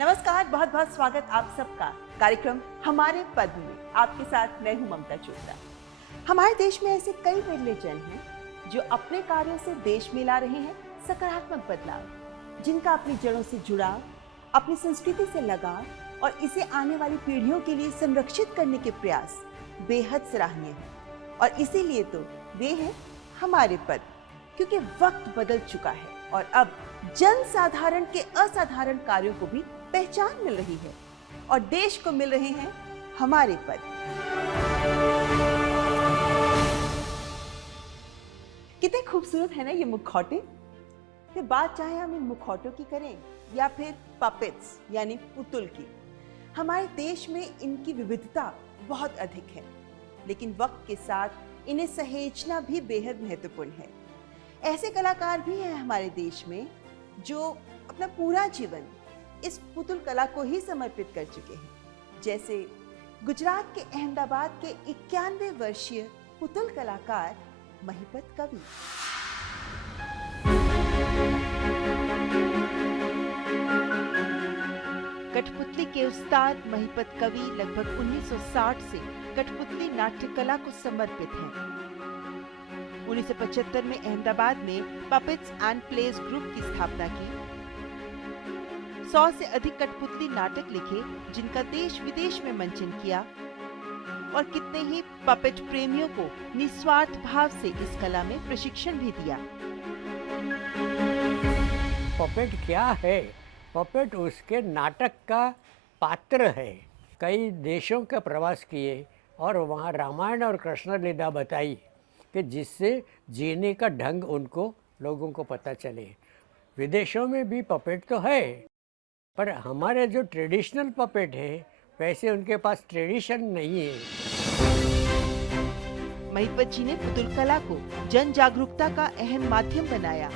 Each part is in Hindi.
नमस्कार, बहुत बहुत स्वागत आप सबका कार्यक्रम हमारे पद्म में। आपके साथ मैं हूं ममता चोपड़ा। हमारे देश में ऐसे कई बिरले जन हैं जो अपने कार्यों से देश में ला रहे हैं सकारात्मक बदलाव, जिनका अपनी जड़ों से जुड़ाव, अपनी संस्कृति से लगाव और इसे आने वाली पीढ़ियों के लिए संरक्षित करने के प्रयास बेहद सराहनीय है। और इसीलिए तो वे हैं हमारे पद्म, क्योंकि वक्त बदल चुका है और अब जन साधारण के असाधारण कार्यों को भी पहचान मिल रही है और देश को मिल रहे हैं हमारे पद्म। कितने खूबसूरत है ना ये मुखौटे। फिर बात चाहे हम इन मुखौटों की करें या फिर पपेट्स यानी पुतुल की, हमारे देश में इनकी विविधता बहुत अधिक है, लेकिन वक्त के साथ इन्हें सहेजना भी बेहद महत्वपूर्ण है। ऐसे कलाकार भी हैं हमारे देश में जो अपना पूरा जीवन इस पुतुल कला को ही समर्पित कर चुके हैं, जैसे गुजरात के अहमदाबाद के 91 वर्षीय पुतुल कलाकार महिपत कवि। कठपुतली के उस्ताद महिपत कवि लगभग 1960 से कठपुतली नाट्य कला को समर्पित हैं। 1975 में अहमदाबाद में पपेट्स एंड प्लेस ग्रुप की स्थापना की। 100 से अधिक कठपुतली नाटक लिखे जिनका देश विदेश में मंचन किया और कितने ही पपेट प्रेमियों को निस्वार्थ भाव से इस कला में प्रशिक्षण भी दिया। पपेट क्या है? पपेट उसके नाटक का पात्र है। कई देशों का प्रवास किए और वहाँ रामायण और कृष्ण लीला बताई कि जिससे जीने का ढंग उनको लोगों को पता चले। विदेशों में भी पपेट तो है, पर हमारे जो ट्रेडिशनल पपेट है वैसे उनके पास ट्रेडिशन नहीं है। महिपत जी ने पुतुल कला को जन जागरूकता का अहम माध्यम बनाया।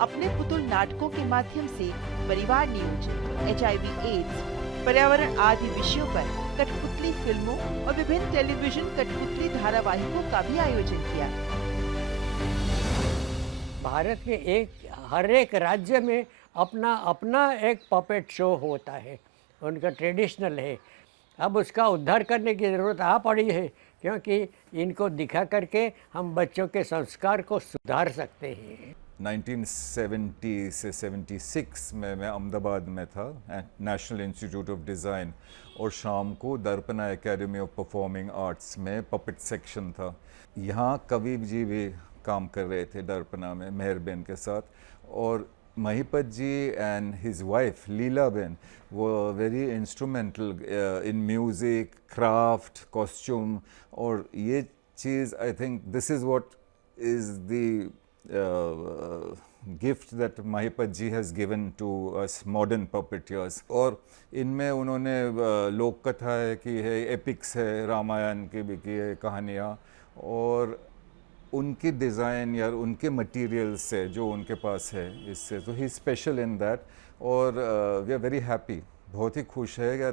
अपने पुतुल नाटकों के माध्यम से परिवार नियोजन, HIV/AIDS, पर्यावरण आदि विषयों पर कठपुतली फिल्मों और विभिन्न टेलीविजन कठपुतली धारावाहिकों का भी आयोजन किया। भारत के हर एक राज्य में अपना अपना एक पपेट शो होता है, उनका ट्रेडिशनल है। अब उसका उद्धार करने की ज़रूरत आ पड़ी है, क्योंकि इनको दिखा करके हम बच्चों के संस्कार को सुधार सकते हैं। 1970 से 76 में मैं अहमदाबाद में था, नेशनल इंस्टीट्यूट ऑफ डिज़ाइन, और शाम को Darpana academy of performing arts में पपेट सेक्शन था। यहाँ कवि जी भी काम कर रहे थे दर्पणा में मेहरबेन के साथ, और Mahipat ji and his wife Lilaben were very instrumental in music, craft, costume, और ये चीज़ I think this is what is the gift that Mahipat ji has given to us modern puppeteers। और इनमें उन्होंने लोक कथा है की है, एपिक्स है, रामायण की भी की है कहानियाँ, और उनकी डिज़ाइन या उनके मटेरियल से जो उनके पास है इससे, तो ही स्पेशल इन दैट। और वी आर वेरी हैप्पी, बहुत ही खुश है कि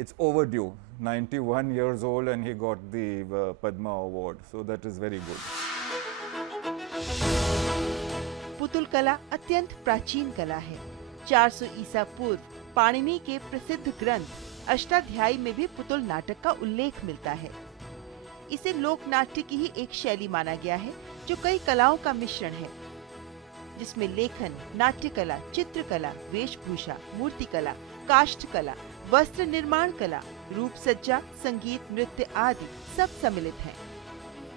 it's over due, 91 years old and he got the Padma award, so that is very good। Putul कला अत्यंत प्राचीन कला है। 400 ईसा पूर्व पाणिनि के प्रसिद्ध ग्रंथ अष्टाध्यायी में भी पुतुल नाटक का उल्लेख मिलता है। इसे लोक नाट्य की ही एक शैली माना गया है जो कई कलाओं का मिश्रण है, जिसमें लेखन, नाट्य कला, चित्रकला, वेशभूषा, मूर्ति कला, काष्ठ कला, वस्त्र निर्माण कला, रूप सज्जा, संगीत, नृत्य आदि सब सम्मिलित हैं।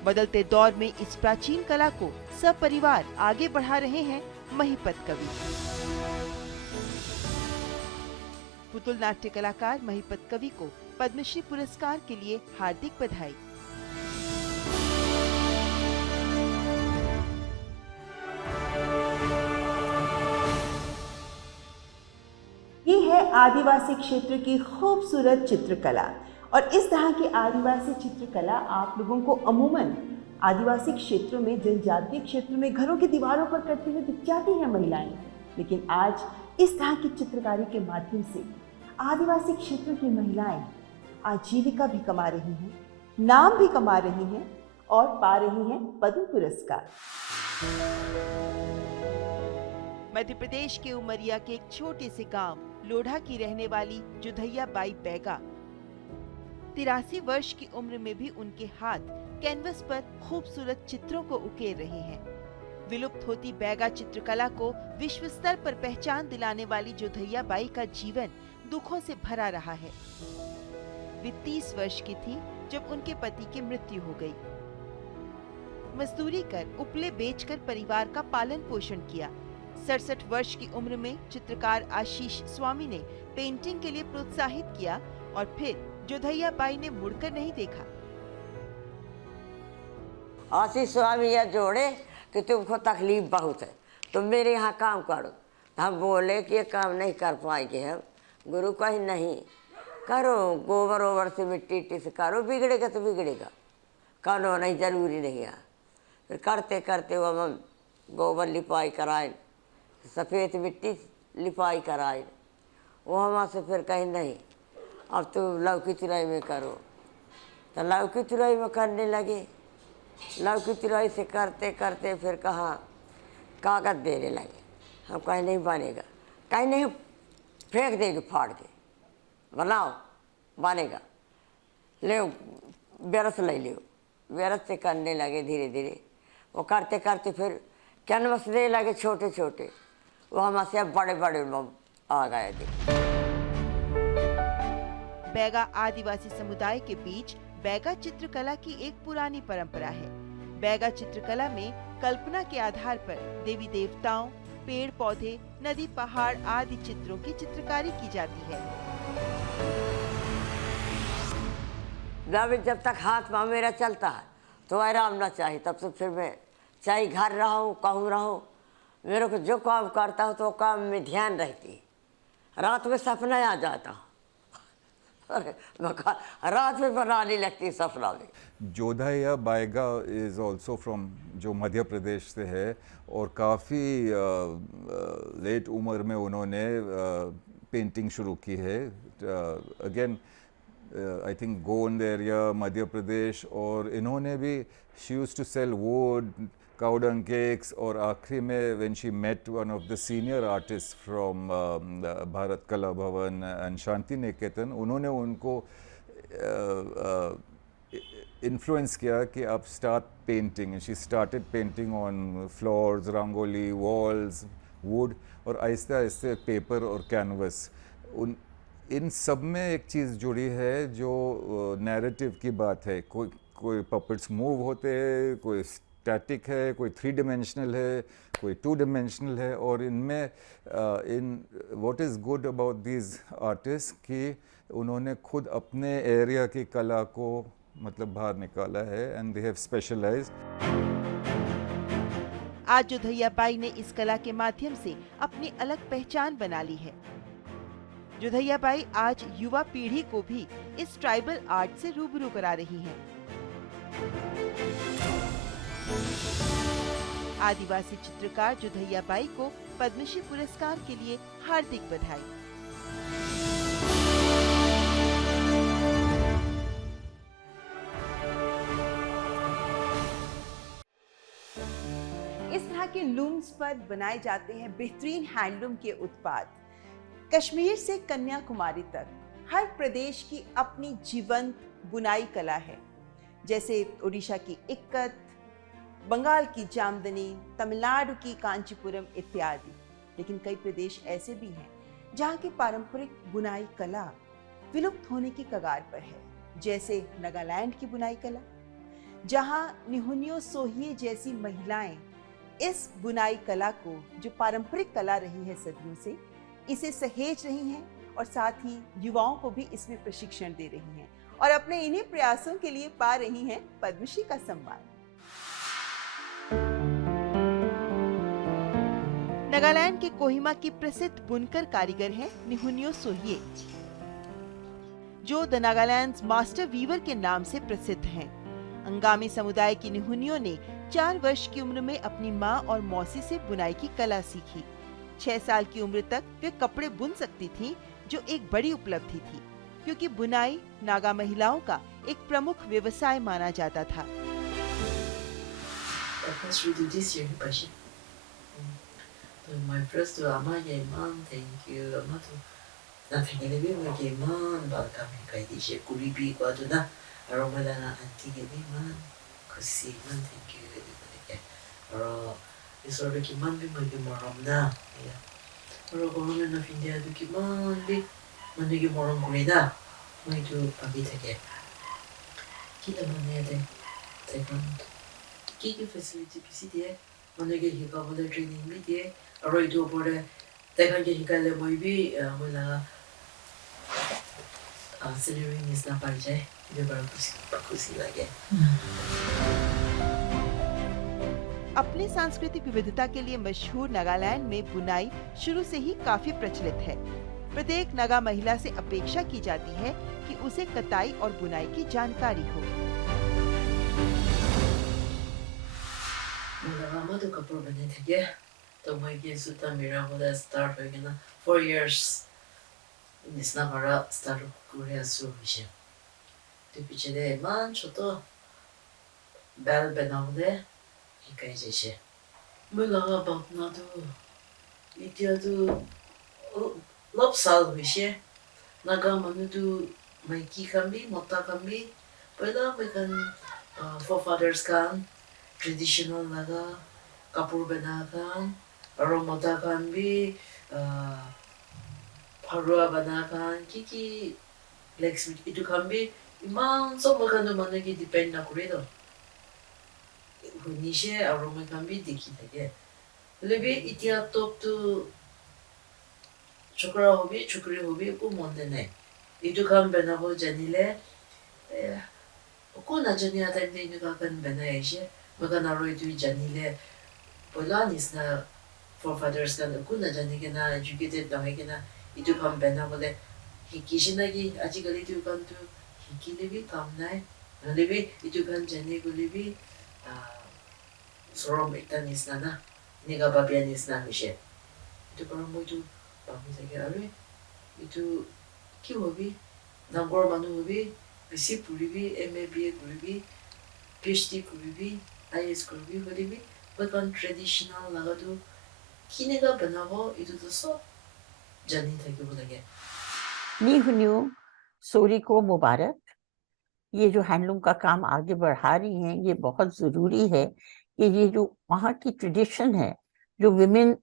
बदलते दौर में इस प्राचीन कला को सपरिवार आगे बढ़ा रहे हैं महिपत कवि। पुतुल नाट्य कलाकार महिपत कवि को पद्मश्री पुरस्कार के लिए हार्दिक बधाई। ये है आदिवासी क्षेत्र की खूबसूरत चित्रकला, और इस तरह की आदिवासी चित्रकला आप लोगों को अमूमन आदिवासी क्षेत्रों में, जनजातीय क्षेत्र में घरों की दीवारों पर करती हुई दिख जाती हैं महिलाएं, लेकिन आज इस तरह की चित्रकारी के माध्यम से आदिवासी क्षेत्र की महिलाएं आजीविका भी कमा रही हैं, नाम भी कमा रही हैं और पा रही हैं पद्म पुरस्कार। मध्य प्रदेश के उमरिया के एक छोटे से गांव लोढ़ा की रहने वाली जोधैया बाई बैगा 83 वर्ष की उम्र में भी उनके हाथ कैनवस पर खूबसूरत चित्रों को उकेर रहे हैं। विलुप्त होती बैगा चित्रकला को विश्व स्तर पर पहचान दिलाने वाली जोधैया बाई का जीवन दुखों से भरा रहा है। वे 30 वर्ष की थी जब उनके पति की मृत्यु हो गई। मजदूरी कर उपले बेचकर परिवार का पालन पोषण किया। 67 वर्ष की उम्र में चित्रकार आशीष स्वामी ने पेंटिंग के लिए प्रोत्साहित किया और फिर जोधैया बाई ने मुड़कर नहीं देखा। आशीष स्वामी यह जोड़े कि तुमको तकलीफ बहुत है, तुम मेरे यहाँ काम करो। हम बोले कि ये काम नहीं कर पाएंगे हम। गुरु कहीं नहीं, करो गोबर ओबर से मिट्टी से करो, बिगड़ेगा तो बिगड़ेगा, करो नहीं जरूरी नहीं है। फिर करते करते वो हम गोबर लिपाई कराए, सफ़ेद मिट्टी लिपाई कराए। वो हम से फिर कहीं नहीं, अब तो लौकी तुरई में करो। तो लौकी तुरई में करने लगे। लौकी तुरई से करते करते फिर कहाँ कागज देने लगे। हम कहीं नहीं बनेगा, कहीं नहीं, फेंक देंगे फाड़ के, बनाओ बनेगा, ले बेरस ले लियो। बेरस से करने लगे धीरे धीरे। वो करते करते फिर कैनवस दे लगे छोटे छोटे। वो हमसे अब बड़े बड़े आ गए थे। बैगा आदिवासी समुदाय के बीच बैगा चित्रकला की एक पुरानी परंपरा है। बैगा चित्रकला में कल्पना के आधार पर देवी देवताओं, पेड़ पौधे, नदी पहाड़ आदि चित्रों की चित्रकारी की जाती है। जब तक हाथ पाँव मेरा चलता है तो आराम ना चाहिए, तब तो फिर मैं चाहे घर रहूँ कहूँ रहूँ, मेरे को जो काम करता हूँ तो काम में ध्यान रहती। रात में सपना आ जाता, अरे रात में बनाने लगती सपना में। जोधैया बाएगा इज़ ऑल्सो फ्रॉम, जो मध्य प्रदेश से है, और काफ़ी लेट उम्र में उन्होंने पेंटिंग शुरू की है। Again I think Gond area, Madhya Pradesh. और इन्होंने भी, she used to sell wood, cow dung cakes, और आखिरी में when she met one of the senior artists from Bharat कला भवन and शांति निकेतन, उन्होंने उनको influence किया कि आप start painting, and she started painting on floors, rangoli, walls, wood, और आहिस्ते आहिस्ते पेपर और कैनवस। इन सब में एक चीज़ जुड़ी है जो नैरेटिव की बात है। कोई पपेट्स मूव होते हैं, कोई स्टैटिक है, कोई 3 डिमेंशनल है, कोई 2 डिमेंशनल है। और इनमें what is good about these artist कि उन्होंने खुद अपने एरिया की कला को मतलब बाहर निकाला है, एंड दे हैव स्पेशलाइज्ड। आज जोधैया बाई ने इस कला के माध्यम से अपनी अलग पहचान बना ली है। जोधैया बाई आज युवा पीढ़ी को भी इस ट्राइबल आर्ट से रूबरू करा रही हैं। आदिवासी चित्रकार जोधैया बाई को पद्मश्री पुरस्कार के लिए हार्दिक बधाई। इस तरह के लूम्स पर बनाए जाते हैं बेहतरीन हैंडलूम के उत्पाद। कश्मीर से कन्याकुमारी तक हर प्रदेश की अपनी जीवंत बुनाई कला है, जैसे उड़ीसा की इक्कत, बंगाल की जामदनी, तमिलनाडु की कांचीपुरम इत्यादि। लेकिन कई प्रदेश ऐसे भी हैं जहाँ की पारंपरिक बुनाई कला विलुप्त होने की कगार पर है, जैसे नागालैंड की बुनाई कला, जहाँ निहुनियो सोहिए जैसी महिलाएं इस बुनाई कला को, जो पारंपरिक कला रही है सदियों से, इसे सहेज रही हैं और साथ ही युवाओं को भी इसमें प्रशिक्षण दे रही हैं और अपने इन्हीं प्रयासों के लिए पा रही हैं पद्मश्री का सम्मान। नागालैंड के कोहिमा की प्रसिद्ध बुनकर कारीगर हैं निहुनियो सोहिए, जो द नागालैंड मास्टर वीवर के नाम से प्रसिद्ध हैं। अंगामी समुदाय की निहुनियो ने 4 वर्ष की उम्र में अपनी माँ और मौसी से बुनाई की कला सीखी। 6 साल की उम्र तक वे कपड़े बुन सकती थीं, जो एक बड़ी उपलब्धि थी, क्योंकि बुनाई नागा महिलाओं का एक प्रमुख व्यवसाय माना जाता था। My first man, thank you. Nothing in the man, but coming by the ship, could be Guaduna, Aromala, Antigua man, Cosi man, thank you. Or this already man be my Moromna. Or a government of India to keep man be Manigi Morom Grida. My do a bit again. Kila manede, second. Kiki facility PCD, Manigi Hikabole training media, a right to border. Teka hikale mo ibi mula scenery is na parje ibi bara kusi lage. अपनी सांस्कृतिक विविधता के लिए मशहूर नागालैंड में बुनाई शुरू से ही काफी प्रचलित है। प्रत्येक नागा महिला से अपेक्षा की जाती है कि उसे कताई और बुनाई की जानकारी हो। Mula ma to kapur bane thige to mo gi suta mira mula start hoye na 4 years nisna bara start korea su bishe. To piche de man choto bel benaude hikai jeshe. Mula ba na to itia to lopsal bishe. Naga manu to maiki kambi mota kambi pada mekan forefathers kan traditional naga kapur banakan aromota kan bi parua banakan kiki blacksmith itu kan bi imang so makan managi depend na kuredo hunishe aroma kan bi diki tage lebi itia top to chokra hobi chukri hobi ko monde ne itu kan benabo janile ko na jania time de inu kan benaishe Magana roy tu janile polanis na forefathers kan ku na janige na educated na hege na itu kam bena bole hikishinagi ajigali tu kan tu hikilebi kamnai lebi itu kan jane gulebi sorom itanis na nega babianis na mishe itu kan mo tu bamu tege are itu ki hobi nangor manu hobi bisi puribi MBA puribi PhD puribi IS kurbi hobi bakan traditional lagadu किनेगा बना हो इधर तो सब जानी था कि बोलेंगे न्यू सोरी को मुबारक। ये जो हैंडलूम का काम आगे बढ़ा रही हैं ये बहुत ज़रूरी है कि ये जो वहाँ की ट्रेडिशन है जो विमेन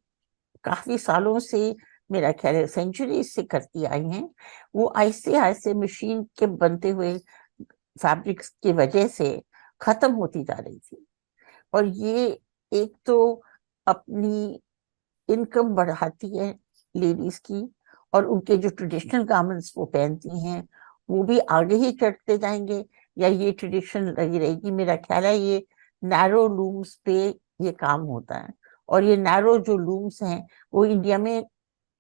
काफ़ी सालों से मेरा ख्याल है सेंचुरी से करती आई हैं वो ऐसे ऐसे मशीन के बनते हुए फैब्रिक्स की वजह से ख़त्म होती जा रही थी और ये एक तो अपनी इनकम बढ़ाती है लेडीज की और उनके जो ट्रेडिशनल गारमेंट्स वो पहनती हैं वो भी आगे ही चढ़ते जाएंगे या ये ट्रेडिशन लगी रहेगी। मेरा ख्याल है ये नैरो लूम्स पे ये काम होता है और ये नैरो जो लूम्स हैं वो इंडिया में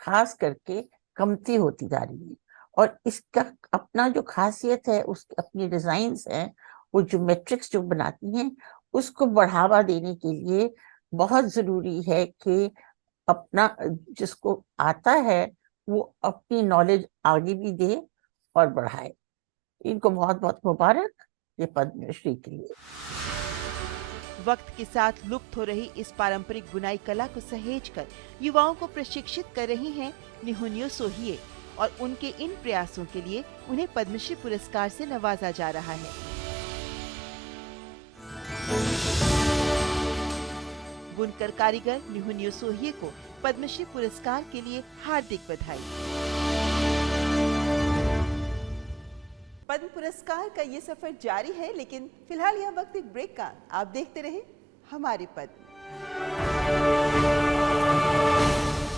खास करके कमती होती जा रही है और इसका अपना जो खासियत है उस अपनी डिजाइन्स हैं वो ज्योमेट्रिक्स जो बनाती हैं उसको बढ़ावा देने के लिए बहुत जरूरी है कि अपना जिसको आता है वो अपनी नॉलेज आगे भी दे और बढ़ाए। इनको बहुत बहुत मुबारक ये पद्मश्री के लिए। वक्त के साथ लुप्त हो रही इस पारंपरिक बुनाई कला को सहेजकर युवाओं को प्रशिक्षित कर रही हैं निहुन्यो सोहिए और उनके इन प्रयासों के लिए उन्हें पद्मश्री पुरस्कार से नवाजा जा रहा है। बुनकर कारीगर निहुन्यो सोहिए को पद्मश्री पुरस्कार के लिए हार्दिक बधाई। पद्म पुरस्कार का ये सफर जारी है लेकिन फिलहाल यह वक्त एक ब्रेक का। आप देखते रहे हमारे पद्म। Thank you.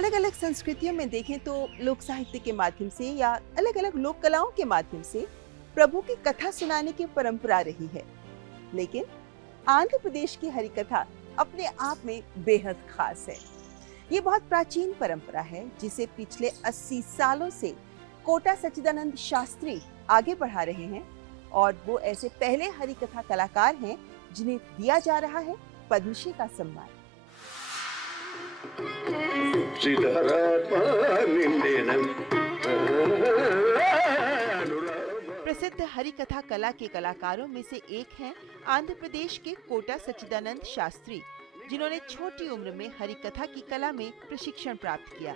अलग अलग संस्कृतियों में देखें तो लोक साहित्य के माध्यम से या अलग अलग लोक कलाओं के माध्यम से प्रभु की कथा सुनाने की परंपरा रही है, लेकिन आंध्र प्रदेश की हरि कथा अपने आप में बेहद खास है। ये बहुत प्राचीन परंपरा है जिसे पिछले 80 सालों से कोटा सच्चिदानंद शास्त्री आगे बढ़ा रहे हैं और वो ऐसे पहले हरि कथा कलाकार हैं जिन्हें दिया जा रहा है पद्मश्री का सम्मान। प्रसिद्ध हरि कथा कला के कलाकारों में से एक हैं आंध्र प्रदेश के कोटा सच्चिदानंद शास्त्री, जिन्होंने छोटी उम्र में हरि कथा की कला में प्रशिक्षण प्राप्त किया।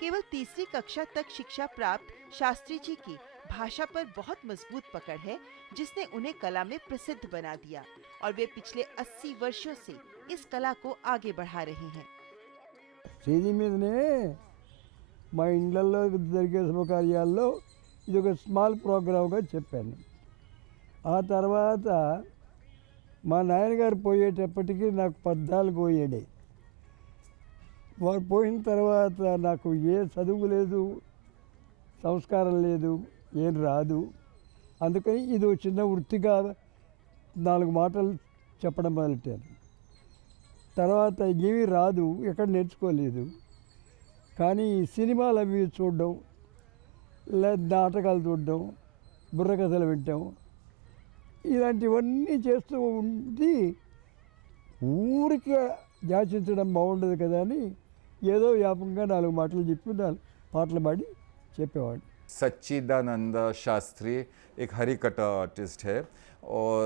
केवल तीसरी कक्षा तक शिक्षा प्राप्त शास्त्री जी की भाषा पर बहुत मजबूत पकड़ है, जिसने उन्हें कला में प्रसिद्ध बना दिया और वे पिछले 80 वर्षों से इस कला को आगे बढ़ा रहे हैं। స్టేజీ మీదనే మా ఇండ్లలో జరిగే శుభకార్యాల్లో ఇది ఒక స్మాల్ ప్రోగ్రామ్గా చెప్పాను. ఆ తర్వాత మా నాయనగారు పోయేటప్పటికి నాకు 14 ఏడే. వారు పోయిన తర్వాత నాకు ఏ చదువు లేదు, సంస్కారం లేదు, ఏం రాదు. అందుకని ఇది ఒక చిన్న వృత్తిగా 4 మాటలు చెప్పడం మొదలెట్టాను. తర్వాత ఏమీ రాదు, ఎక్కడ నేర్చుకోలేదు. కానీ సినిమాలు అవి చూడడం, లేదా నాటకాలు చూడడం, బుర్రకథలు వినటం, ఇలాంటివన్నీ చేస్తూ ఉండి ఊరికే యాచించడం బాగుండదు కదా అని ఏదో వ్యాపకంగా 4 మాటలు చెప్పి 4 పాటలు పాడి చెప్పేవాడు. सच्चिदानंद शास्त्री एक हरि कथा आर्टिस्ट है और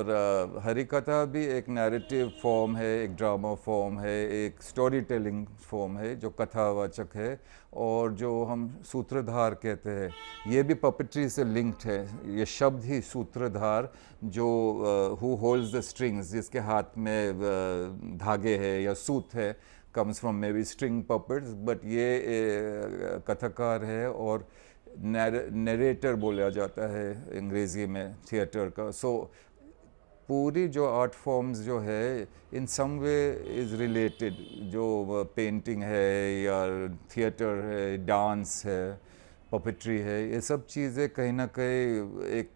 हरि कथा भी एक नैरेटिव फॉर्म है, एक ड्रामा फॉर्म है, एक स्टोरी टेलिंग फॉर्म है जो कथावाचक है और जो हम सूत्रधार कहते हैं, ये भी पपेट्री से लिंक्ड है। ये शब्द ही सूत्रधार, जो हु होल्ड्स द स्ट्रिंग्स, जिसके हाथ में धागे है या सूत है, comes from may be string puppets, but ये कथाकार है और नरेटर बोला जाता है अंग्रेज़ी में थिएटर का। सो पूरी जो आर्ट फॉर्म्स जो है इन सम वे इज़ रिलेटेड, जो पेंटिंग है या थिएटर है, डांस है, पपेट्री है, ये सब चीज़ें कहीं ना कहीं एक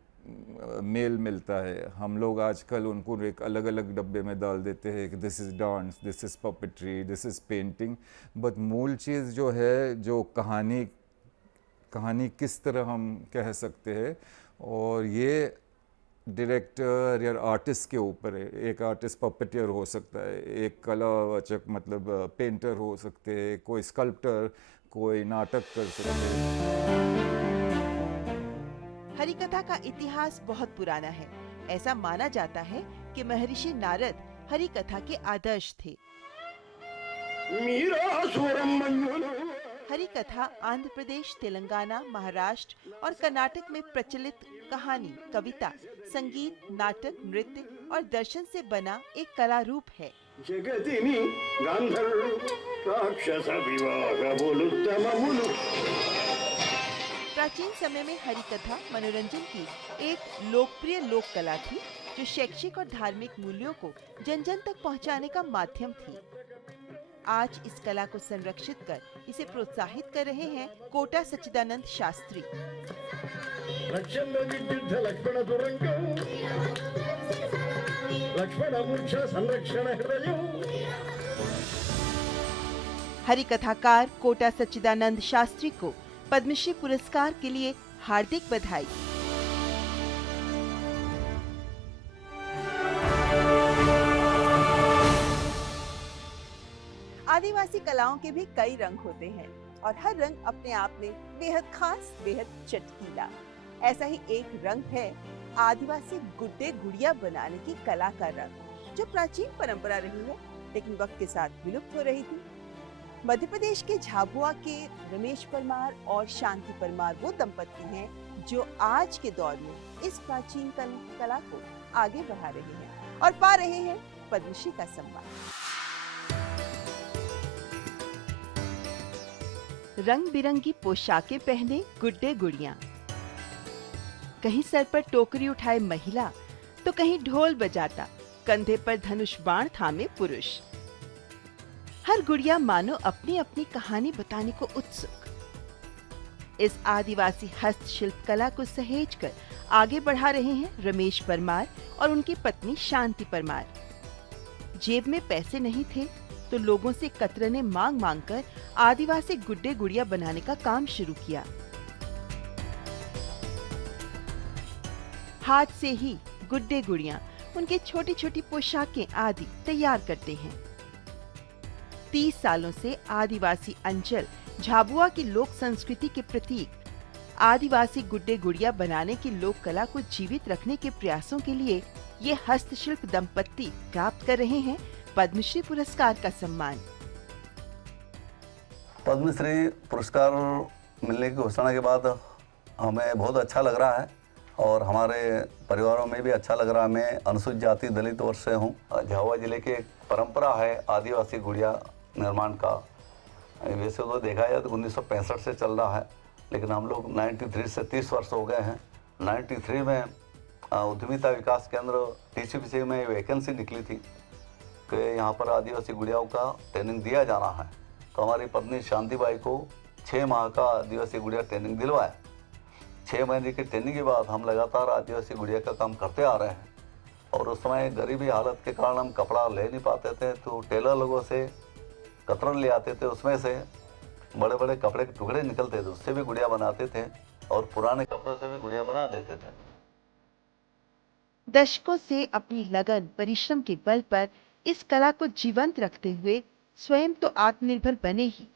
मेल मिलता है। हम लोग आजकल उनको एक अलग अलग डब्बे में डाल देते हैं कि this is dance, this is puppetry, this is painting, but मूल चीज़ जो है, जो कहानी किस तरह हम कह सकते हैं, और ये डायरेक्टर या आर्टिस्ट के ऊपर है। एक आर्टिस्ट पपेटियर हो सकता है, एक कलावाचक मतलब पेंटर हो सकते हैं, कोई स्कल्प्टर, कोई नाटक कर सकते हैं। हरिकथा का इतिहास बहुत पुराना है। ऐसा माना जाता है कि महर्षि नारद हरिकथा के आदर्श थे। हरि कथा आंध्र प्रदेश, तेलंगाना, महाराष्ट्र और कर्नाटक में प्रचलित कहानी, कविता, संगीत, नाटक, नृत्य और दर्शन से बना एक कला रूप है। प्राचीन समय में हरि कथा मनोरंजन की एक लोकप्रिय लोक कला थी, जो शैक्षिक और धार्मिक मूल्यों को जन जन तक पहुंचाने का माध्यम थी। आज इस कला को संरक्षित कर इसे प्रोत्साहित कर रहे हैं कोटा सच्चिदानंद शास्त्री। हरि कथाकार कोटा सच्चिदानंद शास्त्री को पद्मश्री पुरस्कार के लिए हार्दिक बधाई। आदिवासी कलाओं के भी कई रंग होते हैं और हर रंग अपने आप में बेहद खास, बेहद चटकीला। ऐसा ही एक रंग है आदिवासी गुड्डे गुड़िया बनाने की कला का रंग, जो प्राचीन परंपरा रही है लेकिन वक्त के साथ विलुप्त हो रही थी। मध्य प्रदेश के झाबुआ के रमेश परमार और शांति परमार वो दंपति हैं जो आज के दौर में इस प्राचीन कला को आगे बढ़ा रहे हैं और पा रहे हैं पद्मश्री का सम्मान। रंग बिरंगी पोशाकें पहने गुड्डे गुड़ियां, कहीं सर पर टोकरी उठाए महिला, तो कहीं ढोल बजाता, कंधे पर धनुष बाण थामे पुरुष। हर गुड़िया मानो अपनी अपनी कहानी बताने को उत्सुक। इस आदिवासी हस्तशिल्प कला को सहेजकर आगे बढ़ा रहे हैं रमेश परमार और उनकी पत्नी शांति परमार। जेब में पैसे नहीं थे तो लोगों से कतरने मांग मांग कर आदिवासी गुड्डे गुड़िया बनाने का काम शुरू किया। हाथ से ही गुड्डे गुड़िया उनके छोटी छोटी पोशाकें आदि तैयार करते हैं। 30 सालों से आदिवासी अंचल झाबुआ की लोक संस्कृति के प्रतीक आदिवासी गुड्डे गुड़िया बनाने की लोक कला को जीवित रखने के प्रयासों के लिए ये हस्तशिल्प दंपत्ति प्राप्त कर रहे हैं पद्मश्री पुरस्कार का सम्मान। पद्मश्री पुरस्कार मिलने की घोषणा के बाद हमें बहुत अच्छा लग रहा है और हमारे परिवारों में भी अच्छा लग रहा है। मैं अनुसूचित जाति दलित वर्ग से हूँ। झाबुआ जिले की एक परंपरा है आदिवासी गुड़िया निर्माण का। वैसे तो देखा जाए तो 1965 से चल रहा है, लेकिन हम लोग 93 से 30 वर्ष हो गए हैं। 93 में उद्यमिता विकास केंद्र TCPC में वैकेंसी निकली थी कि यहाँ पर आदिवासी गुड़ियाओं का ट्रेनिंग दिया जाना है। तो हमारी पत्नी शांति बाई को 6 माह का आदिवासी गुड़िया ट्रेनिंग दिलवाया। 6 महीने की ट्रेनिंग के बाद हम लगातार आदिवासी गुड़िया का काम करते आ रहे हैं। और उस समय गरीबी हालत के कारण हम कपड़ा ले नहीं पाते थे, तो टेलर लोगों से कतरन ले आते थे, उसमें से बड़े बड़े कपड़े के टुकड़े निकलते थे, उससे भी गुड़िया बनाते थे और पुराने कपड़ों से भी गुड़िया बना देते थे। दशकों से अपनी लगन परिश्रम के बल पर इस कला को जीवंत रखते हुए स्वयं तो आत्मनिर्भर बने ही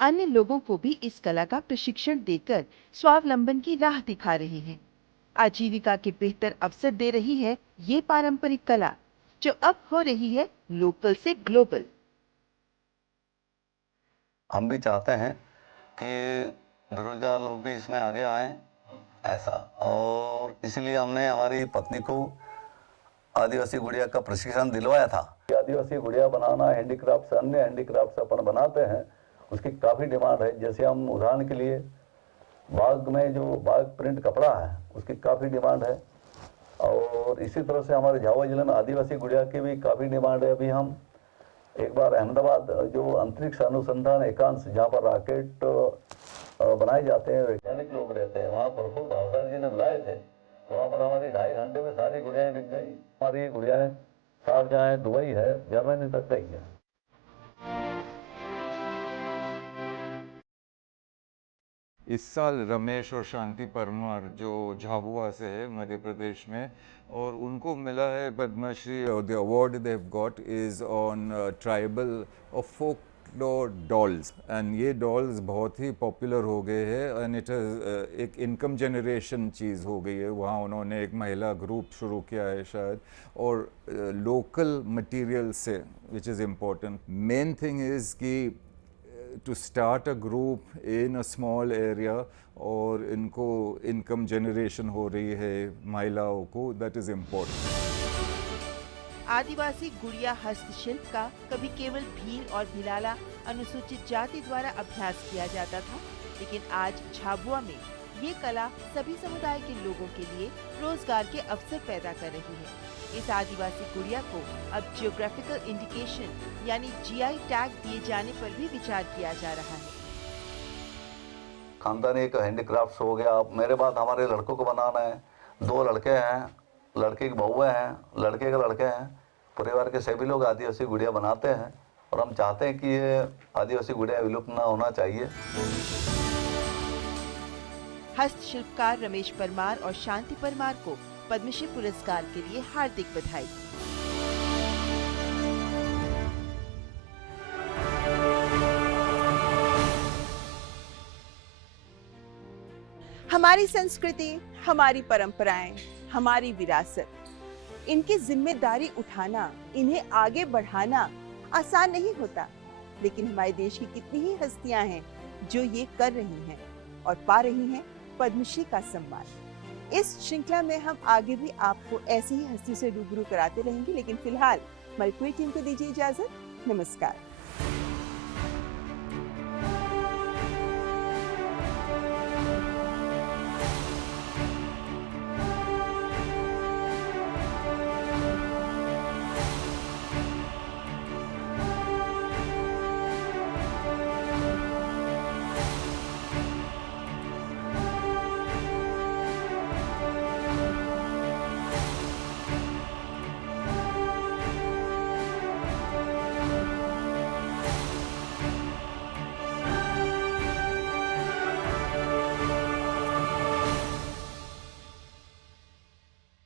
अन्य लोगों को भी इस कला का प्रशिक्षण देकर स्वावलंबन की राह दिखा रहे हैं। आजीविका के बेहतर अवसर दे रही है ये पारंपरिक कला, जो अब हो रही है लोकल से ग्लोबल। हम भी चाहते हैं कि बेरोजगार लोग भी इसमें आगे आएं ऐसा, और इसलिए हमने हमारी पत्नी को आदिवासी गुड़िया का प्रशिक्षण दिलवाया था। आदिवासी गुड़िया बनाना हैंडीक्राफ्ट से अन्य हैंडीक्राफ्ट अपन बनाते हैं, उसकी काफ़ी डिमांड है। जैसे हम उदाहरण के लिए बाग में जो बाग प्रिंट कपड़ा है उसकी काफ़ी डिमांड है, और इसी तरह से हमारे झाबुआ जिले में आदिवासी गुड़िया की भी काफ़ी डिमांड है। अभी हम एक बार अहमदाबाद जो अंतरिक्ष अनुसंधान एकांश जहाँ पर रॉकेट बनाए जाते हैं, वैज्ञानिक लोग रहते हैं, वहाँ प्रफुल्ल भावसार जी ने बुलाए थे। वहाँ पर हमारी 2.5 घंटे में सारी गुड़ियाएँ बिक गई। हमारी गुड़ियाएँ शारजाह है, दुबई है, जर्मनी तक गई है। इस साल रमेश और शांति परमार जो झाबुआ से है मध्य प्रदेश में, और उनको मिला है Padmashri. The award they have got is on tribal और फोकलोर डॉल्स, एंड ये डॉल्स बहुत ही पॉपुलर हो गए हैं एंड इट इज़ एक इनकम जनरेशन चीज़ हो गई है। वहाँ उन्होंने एक महिला ग्रुप शुरू किया है शायद, और लोकल मटेरियल से, which is important. Main thing is कि to start a group in a small area और इनको इनकम जनरेशन हो रही है महिलाओं को, that is important। आदिवासी गुड़िया हस्तशिल्प का कभी केवल भील और भिलाला अनुसूचित जाति द्वारा अभ्यास किया जाता था, लेकिन आज झाबुआ में ये कला सभी समुदाय के लोगों के लिए रोजगार के अवसर पैदा कर रही है। इस आदिवासी गुड़िया को अब जियोग्राफिकल इंडिकेशन यानी GI टैग दिए जाने पर भी विचार किया जा रहा है। खानदानी एक हैंडीक्राफ्ट हो गया। अब मेरे बाद हमारे लड़कों को बनाना है। 2 लड़के हैं, लड़के की बहुएं हैं, लड़के के लड़के हैं। परिवार के सभी लोग आदिवासी गुड़िया बनाते हैं और हम चाहते हैं कि ये आदिवासी गुड़िया विलुप्त न होना चाहिए। हस्तशिल्पकार रमेश परमार और शांति परमार को पद्मश्री पुरस्कार के लिए हार्दिक बधाई। हमारी संस्कृति, हमारी परंपराएं, हमारी विरासत, इनकी जिम्मेदारी उठाना, इन्हें आगे बढ़ाना आसान नहीं होता, लेकिन हमारे देश की कितनी ही हस्तियां हैं जो ये कर रही हैं और पा रही हैं पद्मश्री का सम्मान। इस श्रृंखला में हम आगे भी आपको ऐसी ही हस्ती से रूबरू कराते रहेंगे, लेकिन फिलहाल हमारी पूरी टीम को दीजिए इजाजत। नमस्कार।